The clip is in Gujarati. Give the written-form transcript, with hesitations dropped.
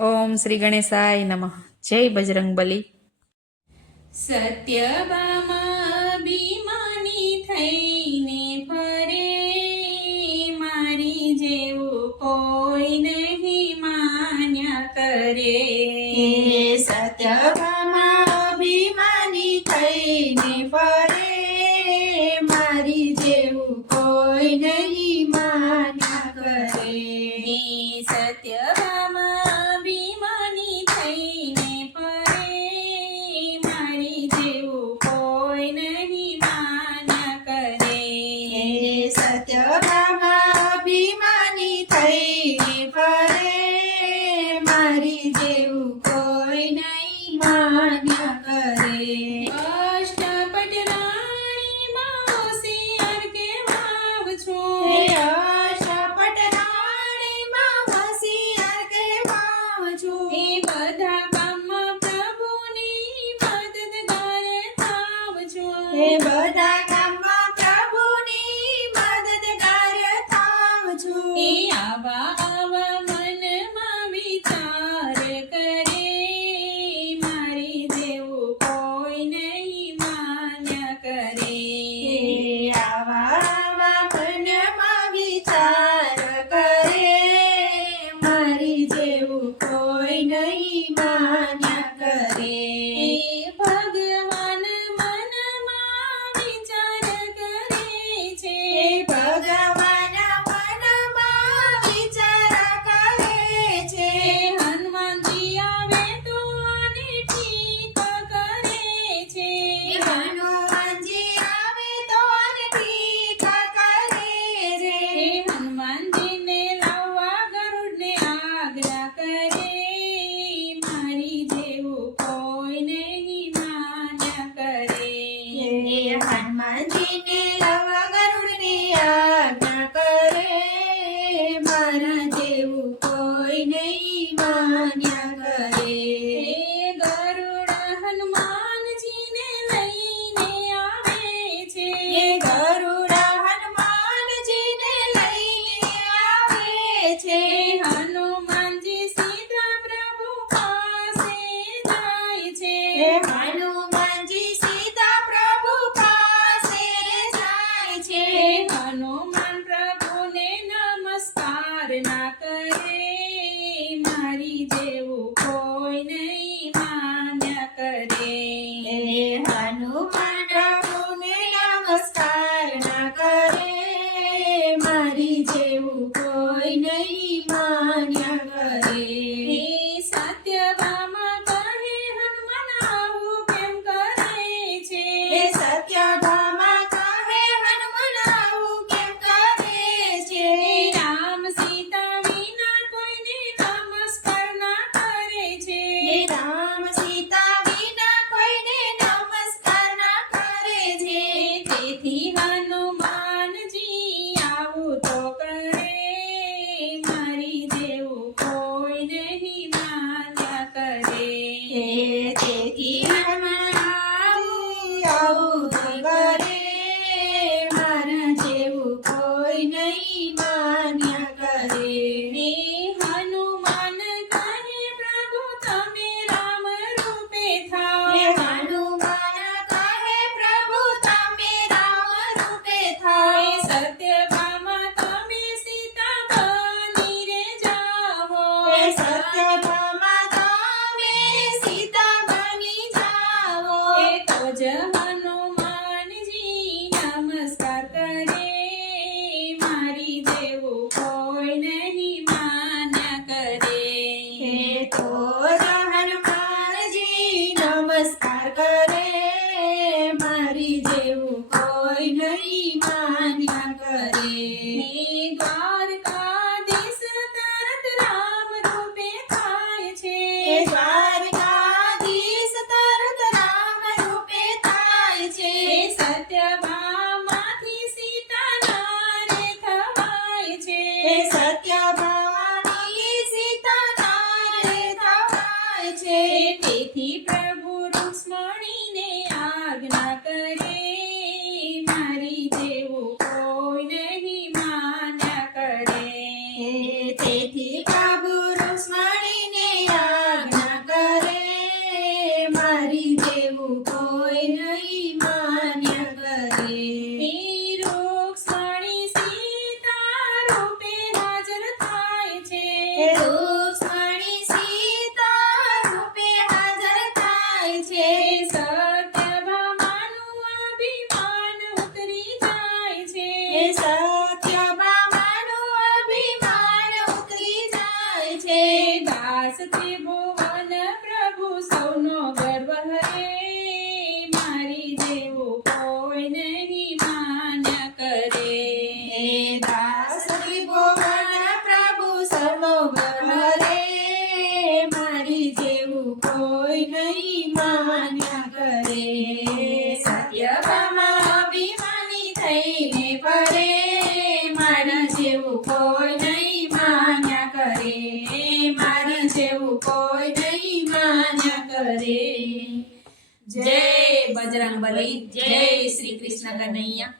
ઓમ શ્રી ગણેશાય નમઃ. જય બજરંગબલી. સત્યભામા અભિમાની થઈને ફરે, મારી જેવું કોઈ નહીં માન્યા કરે. સત્યભામા અભિમાની થઈને ફરે, મારી જેવું કોઈ નહીં માન્યા કરે. સત્યભામા અભિમાની થઈને ફરે, મારી જેવું કોઈ નહીં માન્યા કરે. સત્યભામા અભિમાની થઈને ફરે, મારી જેવું કોઈ નહીં માન્યા કરે. અષ્ટપટ રાણીમાં હોશિયાર કેવાવ છું. અષ્ટપટ રાણીમાં હોશિયાર કહેવાવ છું. એ બધા કામમાં પ્રભુની મદદગાર થાવ છું. એ બધા કામમાં પ્રભુની મદદગાર થાવ છું. એ આવા મનમાં વિચાર કરે, મારી જેવું કોઈ નહીં માન્યા કરે. આવા મનમાં વિચાર કરે, મારી જેવું કોઈ નહીં માન્યા કરે. ભગવાન મનમાં વિચાર કરે છે. ભગવાન મનમાં વિચાર કરે છે. હનુમાનજી આવે તો આને ઠીક કરે છે. હનુમાનજી આવે તો આને ઠીક કરે છે. હનુમાનજીને લાવવા ગરુડને આજ્ઞા કરે, મારી જેવું કોઈ નહીં માન્યા કરે. હનુમાનજીને લાવવા ગરુડની આજ્ઞા કરે, મારા જેવું કોઈ નહીં માન્યા કરે. ગરુડ હનુમાનજીને લઈને આવે છે. ગરુડ હનુમાનજીને લઈને આવે છે. હનુમાનજી સીધા પ્રભુ પાસે જાય છે. હનુમાનજી સીતા પ્રભુ પાસે જાય છે. હનુમાન પ્રભુને નમસ્કાર ના કરે, મારી જેવું કોઈ નહીં માન્યા કરે. હનુમાન પ્રભુને નમસ્કાર ના કરે, મારી જેવું કોઈ નહીં માન્યા કરે. સત્યભામા કહે હનુમાન આવું કેમ કરે છે. સત્યભામા કહે હનુમાન આવું કેમ કરે છે. રામ સીતા વિના કોઈને નમસ્કાર ના કરે છે. રામ સીતા વિના કોઈને નમસ્કાર ના કરે છે. તેથી હનુમાનજી આવું તો કરે, મારી જેવું કોઈ નહીં માન્યા કરે. તેથી આવું તો કરે, મારા જેવું કોઈ નહીં માન્યા કરે. હનુમાન કહે પ્રભુ તમે રામ રૂપે થાઓ. હનુમાન કહે પ્રભુ તમે રામ રૂપે થાઓ. સત્યભામા તમે સીતા બની રે જાઓ. સત્યભામા તમે સીતા બની જાઓ. તો જ હનુમાનજી નમસ્કાર કરે, મારી જેવું કોઈ નહીં માન્યા કરે. તો જ હનુમાનજી નમસ્કાર કરે, મારી જેવું કોઈ નહીં માન્યા કરે. દ્વારકાધીશ તરત રામ રૂપે થાય છે. દ્વારકાધીશ તરત રામ રૂપે થાય છે. સત્યભામાથી સીતા નારે થવાય છે. સત્યભામાની સીતા નારે થવાય છે. તેથી પ્રભુ રૂક્ષ્મણીને આજ્ઞા કરે, મારી જેવું કોઈ નહીં માન્યા કરે. તેથી પ્રભુ રૂક્ષ્મણીને કોઈ નહીં માન્ય કરે. રૂક્ષ્મણી સીતા રૂપે હાજર થાય છે. રૂક્ષ્મણી સીતા રૂપે હાજર થાય છે. સત્યભામાનું અભિમાન ઉતરી જાય છે. સત્યભામાનું અભિમાન ઉતરી જાય છે. દાસ ત્રિભુવન પ્રભુ સૌનો ગર્વ હરે. મારી જેવું કોઈ નહીં માન્ય કરે. દાસ ત્રિભુવન પ્રભુ સૌનો ગર્વ રે. મારી જેવું કોઈ નહીં માન્ય કરે. સત્યભામા અભિમાની થઈને ફરે. મારી જેવું કોઈ નહીં માન્ય કરે. મારી જેવું કોઈ નહીં માન્ય કરે. જય બજરંગબલી, જય શ્રી કૃષ્ણ કનૈયા.